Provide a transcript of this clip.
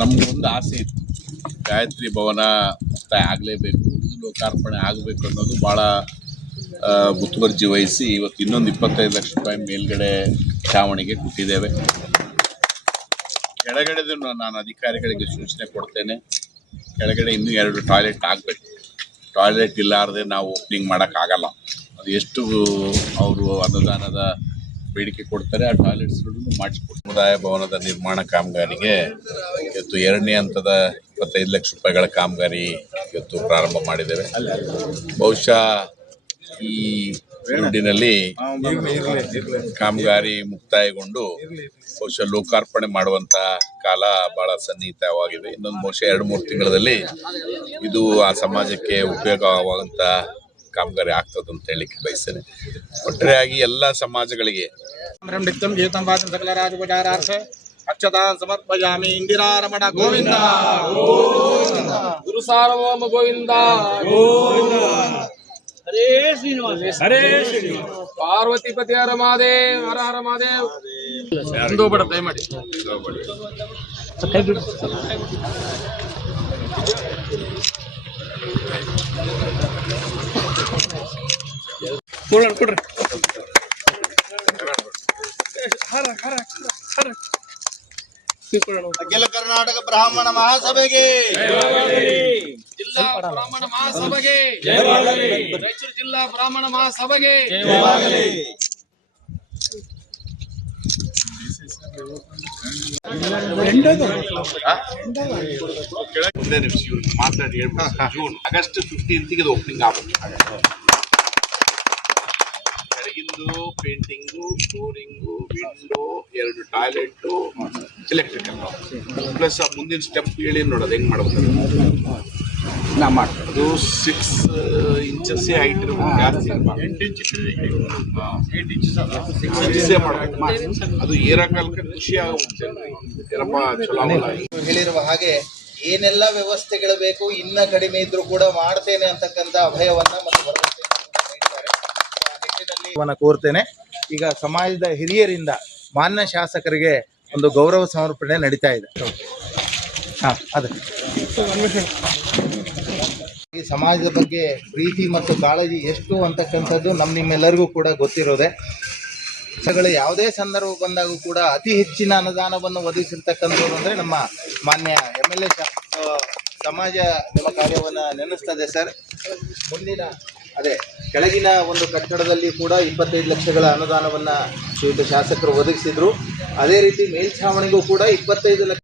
ನಮಗೊಂದು ಆಸೆ ಇತ್ತು, ಗಾಯತ್ರಿ ಭವನ ಮುಕ್ತಾಯ ಆಗಲೇಬೇಕು, ಇದು ಲೋಕಾರ್ಪಣೆ ಆಗಬೇಕು ಅನ್ನೋದು ಭಾಳ ಮುತುವರ್ಜಿ ವಹಿಸಿ ಇವತ್ತು ಇನ್ನೊಂದು 25 ಲಕ್ಷ ರೂಪಾಯಿ ಮೇಲ್ಗಡೆ ಛಾವಣಿಗೆ ಕೊಟ್ಟಿದ್ದೇವೆ. ಕೆಳಗಡೆದು ನಾನು ಅಧಿಕಾರಿಗಳಿಗೆ ಸೂಚನೆ ಕೊಡ್ತೇನೆ, ಕೆಳಗಡೆ ಇನ್ನೂ 2 ಟಾಯ್ಲೆಟ್ ಆಗಬೇಕು. ಟಾಯ್ಲೆಟ್ ಇಲ್ಲಾರದೆ ನಾವು ಓಪನಿಂಗ್ ಮಾಡೋಕ್ಕಾಗಲ್ಲ. ಅದು ಎಷ್ಟು ಅವರು ಅನುದಾನದ ಬೇಡಿಕೆ ಕೊಡ್ತಾರೆ ಆ ಟಾಯ್ಲೆಟ್ಸ್ಗಳನ್ನು ಮಾಡಿಸ್ಕೊಡ್ತಾರೆ. ಸಮುದಾಯ ಭವನದ ನಿರ್ಮಾಣ ಕಾಮಗಾರಿಗೆ ಇವತ್ತು 2ನೇ ಹಂತದ 25 ಲಕ್ಷ ರೂಪಾಯಿಗಳ ಕಾಮಗಾರಿ ಇವತ್ತು ಪ್ರಾರಂಭ ಮಾಡಿದ್ದೇವೆ. ಬಹುಶಃ ಈ ಪಿರಿಯಡ್ನಲ್ಲಿ ಕಾಮಗಾರಿ ಮುಕ್ತಾಯಗೊಂಡು ಬಹುಶಃ ಲೋಕಾರ್ಪಣೆ ಮಾಡುವಂಥ ಕಾಲ ಭಾಳ ಸನ್ನಿಹಿತವಾಗಿದೆ. ಇನ್ನೊಂದು ಬಹುಶಃ 2-3 ತಿಂಗಳಲ್ಲಿ ಇದು ಆ ಸಮಾಜಕ್ಕೆ ಉಪಯೋಗವಾಗುವಂಥ ಕಾಮಗಾರಿ ಆಗ್ತದೆ ಅಂತ ಹೇಳಲಿಕ್ಕೆ ಬಯಸ್ತೇನೆ. ಒಟ್ಟಾರೆಯಾಗಿ ಎಲ್ಲ ಸಮಾಜಗಳಿಗೆ ಅಕ್ಷತಾನ್ ಸಮರ್ಪಯಾಮಿ. ಇಂದಿರಾ ರಮಣ ಗೋವಿಂದ, ಗುರು ಸಾರ್ವಭೌಮ ಗೋವಿಂದ, ಹರೇ ಶ್ರೀನಿವಾಸ, ಹರೇ ಶ್ರೀನಿವಾಸ, ಪಾರ್ವತಿಪತಿ ಹರ ಮಹಾದೇವ್, ಹರ ಹರ ಮಹಾದೇವ್. ಒಂದು ಬಡ ದಯಮಾಡಿ ಕೊಡ್ರಿ. ಅಖಿಲ ಕರ್ನಾಟಕ ಬ್ರಾಹ್ಮಣ ಮಹಾಸಭೆಗೆ, ಜಿಲ್ಲಾ ಬ್ರಾಹ್ಮಣ ಮಹಾಸಭೆಗೆ, ರಾಯಚೂರು ಜಿಲ್ಲಾ ಬ್ರಾಹ್ಮಣ ಮಹಾಸಭೆಗೆ. ಒಂದೇ ನಿಮಿಷ ಇವ್ರಿಗೆ ಮಾತಾಡಿ ಹೇಳ್ಬಿಟ್ಟು ಜೂನ್ ಆಗಸ್ಟ್ 15ಗೆ ಓಪನಿಂಗ್ ಆಗಬೇಕು. ಕೆಳಗಿಂದು painting, flooring, window, 2 toilet, electrical plus ಆ ಮುಂದಿನ ಸ್ಟೆಪ್ ಹೇಳಿ ನೋಡೋದು ಹೆಂಗೆ ಮಾಡ್ಬೇಕು. ಅದು 6 ಇಂಚಸ್ ಹೈಟ್ ಇರಬೇಕು, ಜಾಸ್ತಿ 8 ಇಂಚಸ್ ಮಾಡಬೇಕು. ಅದು ಏರಕಾಲಕ್ಕೆ ಖುಷಿ ಆಗುತ್ತೆ. ಹೇಳಿರುವ ಹಾಗೆ ಏನೆಲ್ಲ ವ್ಯವಸ್ಥೆಗಳು ಬೇಕು ಇನ್ನ ಕಡಿಮೆ ಇದ್ರೂ ಕೂಡ ಮಾಡ್ತೇನೆ ಅಂತಕ್ಕಂಥ ಅಭಯವನ್ನ ಮತ್ತು ಭರವಸೆಯನ್ನು ನೀಡಿದ್ದಾರೆ. ನಿಟ್ಟಿನಲ್ಲಿ ಕೋರ್ತೇನೆ. ಈಗ ಸಮಾಜದ ಹಿರಿಯರಿಂದ ಮಾನ್ಯ ಶಾಸಕರಿಗೆ ಒಂದು ಗೌರವ ಸಮರ್ಪಣೆ ನಡೀತಾ ಇದೆ. ಈ ಸಮಾಜದ ಬಗ್ಗೆ ಪ್ರೀತಿ ಮತ್ತು ಕಾಳಜಿ ಎಷ್ಟು ಅಂತಕ್ಕಂಥದ್ದು ನಿಮ್ಮೆಲ್ಲರಿಗೂ ಕೂಡ ಗೊತ್ತಿರೋದೆ. ಯಾವುದೇ ಸಂದರ್ಭ ಬಂದಾಗೂ ಕೂಡ ಅತಿ ಹೆಚ್ಚಿನ ಅನುದಾನವನ್ನು ಒದಗಿಸಿರ್ತಕ್ಕಂಥದ್ದು ಅಂದರೆ ನಮ್ಮ ಮಾನ್ಯ MLA ಸಮಾಜ ನಿಮ್ಮ ಕಾರ್ಯವನ್ನು ನೆನೆಸ್ತದೆ ಸರ್. ಮುಂದಿನ ಕೆಳಗಿನ ಒಂದು ಕಟ್ಟಡದಲ್ಲಿ ಕೂಡ 25 ಲಕ್ಷಗಳ ಅನುದಾನವನ್ನು ಶ್ರೀಯುತ ಶಾಸಕರು ಒದಗಿಸಿದ್ರು. ಅದೇ ರೀತಿ ಮೇಲ್ಛಾವಣಿಗೂ ಕೂಡ 25 ಲಕ್ಷ